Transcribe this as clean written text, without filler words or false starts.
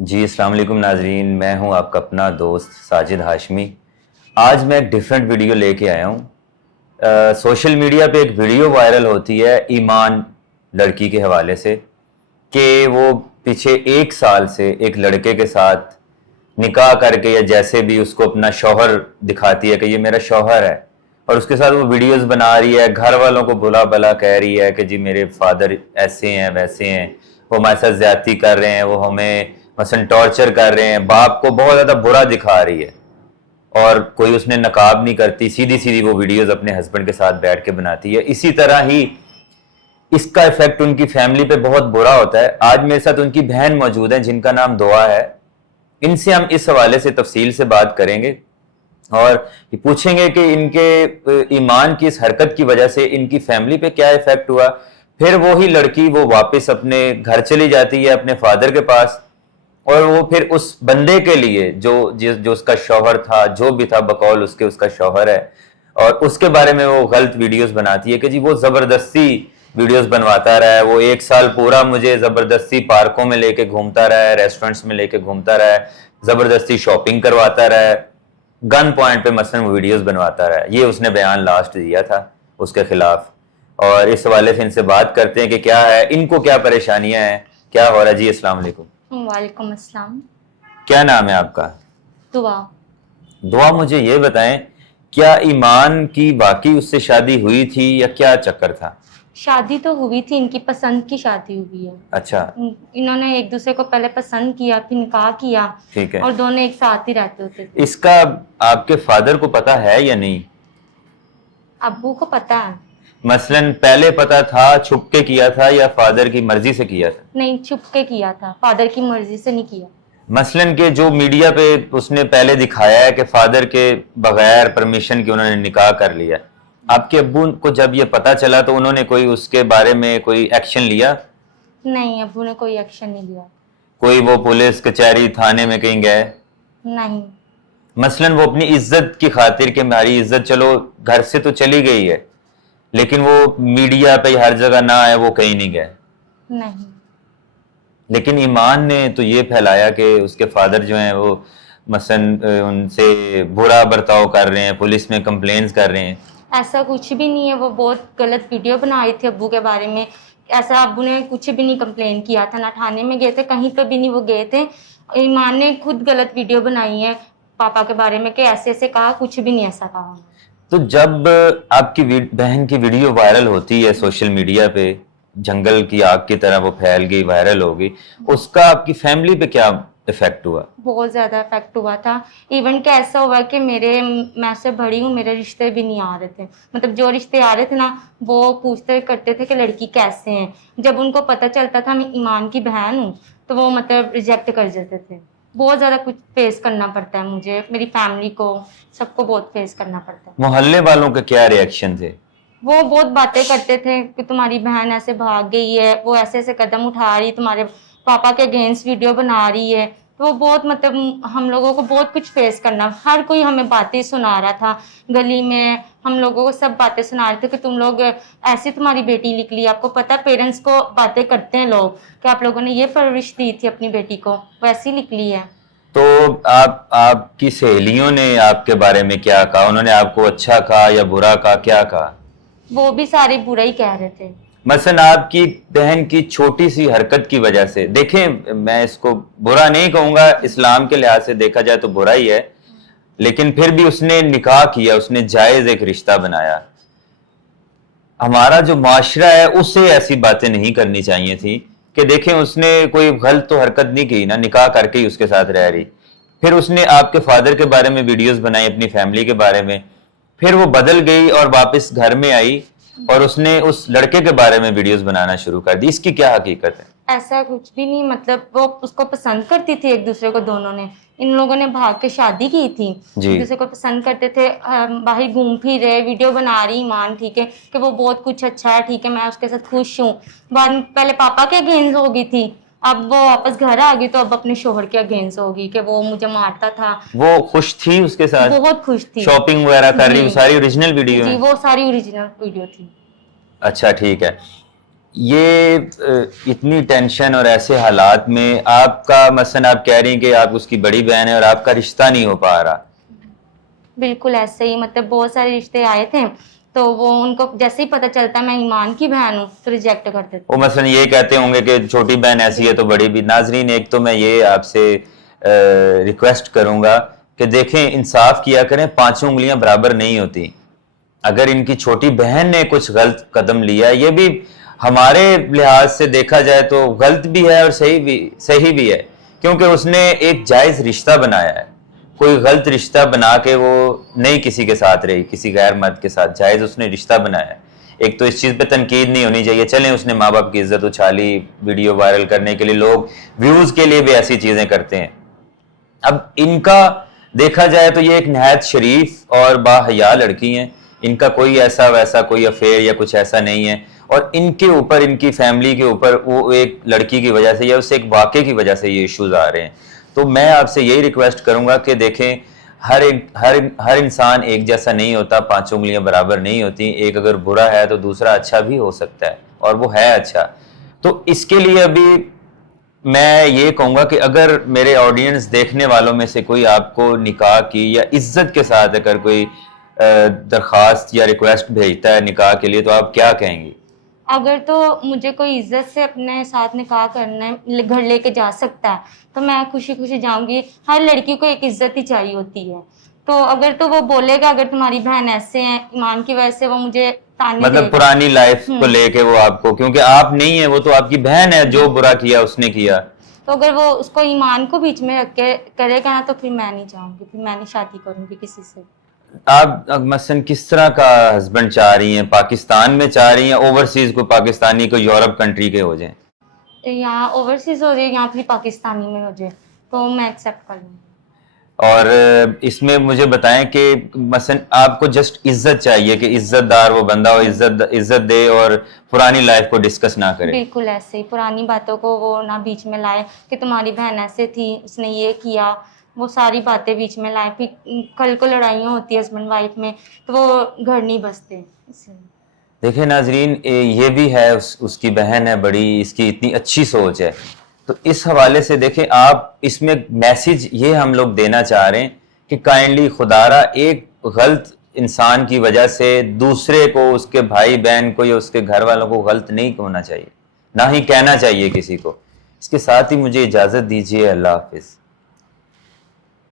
जी अस्सलाम वालेकुम नाजरीन, मैं हूं आपका अपना दोस्त साजिद हाशमी। आज मैं एक डिफरेंट वीडियो लेके आया हूं। सोशल मीडिया पे एक वीडियो वायरल होती है ईमान लड़की के हवाले से कि वो पीछे 1 साल से एक लड़के के साथ निकाह करके या जैसे भी उसको अपना शौहर दिखाती है कि ये मेरा शौहर है, और उसके साथ वो वीडियोस बना रही है, घर वालों को बुला भला कह रही है कि जी मेरे फादर ऐसे हैं वैसे हैं, वो हमारे साथ ज्यादती कर रहे हैं, वो हमें मसलन टॉर्चर कर रहे हैं, बाप को बहुत ज्यादा बुरा दिखा रही है। और कोई उसने नकाब नहीं करती, सीधी सीधी वो वीडियोस अपने हस्बैंड के साथ बैठ के बनाती है। इसी तरह ही इसका इफेक्ट उनकी फैमिली पे बहुत बुरा होता है। आज मेरे साथ उनकी बहन मौजूद है जिनका नाम दुआ है। इनसे हम इस हवाले से तफसील से बात करेंगे और पूछेंगे कि इनके ईमान की इस हरकत की वजह से इनकी फैमिली पे क्या इफेक्ट हुआ। फिर वो ही लड़की वो वापस अपने घर चली जाती है, अपने फादर के पास, और वो फिर उस बंदे के लिए जो उसका शौहर था, जो भी था बकौल उसके उसका शौहर है, और उसके बारे में वो गलत वीडियोस बनाती है कि जी वो जबरदस्ती वीडियोस बनवाता रहा है, वो 1 साल पूरा मुझे जबरदस्ती पार्कों में लेके घूमता रहा है, रेस्टोरेंट्स में लेके घूमता रहा है, जबरदस्ती शॉपिंग करवाता रहा है, गन पॉइंट पे मसलन वो वीडियोस बनवाता रहा है। ये उसने बयान लास्ट दिया था उसके खिलाफ। और इस हवाले से इनसे बात करते हैं कि क्या है, इनको क्या परेशानियां हैं, क्या हो रहा है। जी अस्सलाम वालेकुम। वालेकुम अस्सलाम। क्या नाम है आपका? दुआ। दुआ, मुझे ये बताएं, क्या ईमान की वाकई उससे शादी हुई थी या क्या चक्कर था? शादी तो हुई थी, इनकी पसंद की शादी हुई है। अच्छा, इन्होंने एक दूसरे को पहले पसंद किया, फिर निकाह किया। ठीक है। और दोनों एक साथ ही रहते होते थे। इसका आपके फादर को पता है या नहीं? अब्बू को पता है। मसलन पहले पता था, छुप के किया था या फादर की मर्जी से किया था? नहीं, छुप के किया था, फादर की मर्जी से नहीं किया। मसलन के जो मीडिया पे उसने पहले दिखाया है कि फादर के बगैर परमिशन के उन्होंने निकाह कर लिया, आपके अब्बू को जब ये पता चला तो उन्होंने कोई उसके बारे में कोई एक्शन लिया? नहीं, अब्बू ने कोई एक्शन नहीं लिया। कोई वो पुलिस कचहरी थाने में कहीं गए? नहीं। मसलन वो अपनी इज्जत की खातिर कि हमारी इज्जत चलो घर से तो चली गई है, लेकिन वो मीडिया पे हर जगह ना आए, वो कहीं नहीं गए? नहीं। लेकिन ईमान ने तो ये फैलाया कि उसके फादर जो हैं वो मसलन उनसे बुरा बर्ताव कर रहे हैं, पुलिस में कंप्लेंट्स कर रहे हैं। ऐसा कुछ भी नहीं है, वो बहुत गलत वीडियो बनाई थी अब्बू के बारे में। ऐसा अब्बू ने कुछ भी नहीं कंप्लेन किया था, ना थाने में गए थे, कहीं पे भी नहीं वो गए थे। ईमान ने खुद गलत वीडियो बनाई है पापा के बारे में कि ऐसे ऐसे कहा, कुछ भी नहीं ऐसा कहा। तो जब आपकी बहन की वीडियो वायरल होती है सोशल मीडिया पे, जंगल की आग की तरह वो फैल गई, वायरल हो गई, उसका आपकी फैमिली पे क्या इफेक्ट हुआ? बहुत ज्यादा इफेक्ट हुआ था। इवन कि ऐसा हुआ कि मैं से बड़ी हूँ, मेरे रिश्ते भी नहीं आ रहे थे। मतलब जो रिश्ते आ रहे थे ना, वो पूछते करते थे कि लड़की कैसे है। जब उनको पता चलता था मैं ईमान की बहन हूँ, तो वो मतलब रिजेक्ट कर देते थे। बहुत ज्यादा कुछ फेस करना पड़ता है मुझे, मेरी फैमिली को, सबको बहुत फेस करना पड़ता है। मोहल्ले वालों के क्या रिएक्शन थे? वो बहुत बातें करते थे कि तुम्हारी बहन ऐसे भाग गई है, वो ऐसे ऐसे कदम उठा रही, तुम्हारे पापा के अगेंस्ट वीडियो बना रही है। तो वो बहुत मतलब हम लोगों को बहुत कुछ फेस करना, हर कोई हमें बातें सुना रहा था। गली में हम लोगों को सब बातें सुना रहे थे कि तुम लोग ऐसी तुम्हारी बेटी निकली। आपको पता है पेरेंट्स को बातें करते हैं लोग कि आप लोगों ने ये परवरिश दी थी अपनी बेटी को, वैसी निकली है। तो आपकी सहेलियों ने आपके बारे में क्या कहा? उन्होंने आपको अच्छा कहा या बुरा कहा, क्या कहा? वो भी सारे बुरा ही कह रहे थे। मसलन आपकी बहन की छोटी सी हरकत की वजह से, देखें मैं इसको बुरा नहीं कहूंगा, इस्लाम के लिहाज से देखा जाए तो बुरा ही है, लेकिन फिर भी उसने निकाह किया, उसने जायज एक रिश्ता बनाया। हमारा जो माशरा है उससे ऐसी बातें नहीं करनी चाहिए थी कि देखें उसने कोई गलत तो हरकत नहीं की ना, निकाह करके ही उसके साथ रह रही। फिर उसने आपके फादर के बारे में वीडियोस बनाई, अपनी फैमिली के बारे में, फिर वो बदल गई और वापस घर में आई और उसने उस लड़के के बारे में वीडियोस बनाना शुरू कर दी। इसकी क्या हकीकत है? ऐसा कुछ भी नहीं, मतलब वो उसको पसंद करती थी एक दूसरे को, दोनों ने, इन लोगों ने भाग के शादी की थी। एक दूसरे को पसंद करते थे, बाहर घूम फिर रहे, वीडियो बना रही ईमान, ठीक है कि वो बहुत कुछ अच्छा है, ठीक है मैं उसके साथ खुश हूँ। बाद में पहले पापा के अगेंस्ट हो गई थी, अब वो वापस घर आ गई तो अब अपने शोहर के अगेंस्ट होगी कि वो मुझे मारता था। वो खुश थी उसके साथ? बहुत खुश थी, शॉपिंग वगैरह कर रही, जी। सारी ओरिजिनल वीडियो जी, है? वो सारी ओरिजिनल वीडियो थी। अच्छा ठीक है। ये इतनी टेंशन और ऐसे हालात में आपका मसलन आप कह रही हैं कि आप उसकी बड़ी बहन है और आपका रिश्ता नहीं हो पा रहा। बिल्कुल ऐसे ही, मतलब बहुत सारे रिश्ते आए थे तो वो उनको जैसे ही पता चलता मैं ईमान की बहन हूँ तो रिजेक्ट कर देते। वो मसलन ये कहते होंगे कि छोटी बहन ऐसी है तो बड़ी भी। नाजरीन, एक तो मैं ये आपसे रिक्वेस्ट करूंगा कि देखें, इंसाफ किया करें, पांचों उंगलियां बराबर नहीं होती। अगर इनकी छोटी बहन ने कुछ गलत कदम लिया, ये भी हमारे लिहाज से देखा जाए तो गलत भी है और सही भी है, क्योंकि उसने एक जायज रिश्ता बनाया है। कोई गलत रिश्ता बना के वो नहीं किसी के साथ रही, किसी गैर मर्द के साथ, जायज उसने रिश्ता बनाया है। एक तो इस चीज पे तनकीद नहीं होनी चाहिए। चलें, उसने माँ बाप की इज्जत उछाली वीडियो वायरल करने के लिए, लोग व्यूज के लिए भी ऐसी चीजें करते हैं। अब इनका देखा जाए तो ये एक नहायत शरीफ और बाहया लड़की हैं। इनका कोई ऐसा वैसा कोई अफेयर या कुछ ऐसा नहीं है, और इनके ऊपर, इनकी फैमिली के ऊपर वो एक लड़की की वजह से या उस एक वाक़े की वजह से ये इश्यूज आ रहे हैं। तो मैं आपसे यही रिक्वेस्ट करूंगा कि देखें, हर इंसान एक जैसा नहीं होता, पांचों उंगलियां बराबर नहीं होती। एक अगर बुरा है तो दूसरा अच्छा भी हो सकता है, और वो है अच्छा। तो इसके लिए अभी मैं ये कहूंगा कि अगर मेरे ऑडियंस देखने वालों में से कोई आपको निकाह की या इज्जत के साथ अगर कोई दरखास्त या रिक्वेस्ट भेजता है निकाह के लिए, तो आप क्या कहेंगी? अगर तो मुझे कोई इज्जत से अपने साथ निकाह करने घर लेके जा सकता है तो मैं खुशी खुशी जाऊंगी। हर लड़की को एक इज्जत ही चाहिए होती है। तो अगर तो वो बोलेगा अगर तुम्हारी बहन ऐसे है ईमान की वजह से, वो मुझे ताने मतलब देगा। पुरानी लाइफ को लेके वो आपको, क्योंकि आप नहीं है, वो तो आपकी बहन है, जो बुरा किया उसने किया। तो अगर वो उसको ईमान को बीच में रख के करेगा ना तो फिर मैं नहीं जाऊंगी, फिर मैं नहीं शादी करूंगी किसी से। आप मसलन किस तरह का हस्बैंड चाह रही हैं? पाकिस्तान में चाह रही हैं, ओवरसीज को पाकिस्तानी को यूरोप कंट्री के हो जाए? यहाँ ओवरसीज हो जाए, यहाँ फिर पाकिस्तानी में हो जाए तो मैं एक्सेप्ट कर लूँगी। और इसमें मुझे बताएं कि मसलन आपको जस्ट इज्जत चाहिए कि इज्जतदार वो बंदा हो, इज्जत दे और पुरानी लाइफ को डिस्कस ना करे। बिल्कुल ऐसे ही, पुरानी बातों को वो ना बीच में लाए कि तुम्हारी बहन ऐसे थी, उसने ये किया, वो सारी बातें बीच में लाए, फिर कल को लड़ाइयाँ होती है हस्बैंड वाइफ में तो वो घर नहीं बसते। इसलिए देखिए नाजरीन, ये भी है, उसकी बहन है बड़ी, इसकी इतनी अच्छी सोच है। तो इस हवाले से देखें, आप इसमें मैसेज ये हम लोग देना चाह रहे हैं कि काइंडली खुदारा एक गलत इंसान की वजह से दूसरे को, उसके भाई बहन को या उसके घर वालों को गलत नहीं होना चाहिए, ना ही कहना चाहिए किसी को। इसके साथ ही मुझे इजाज़त दीजिए। अल्लाह हाफिज़।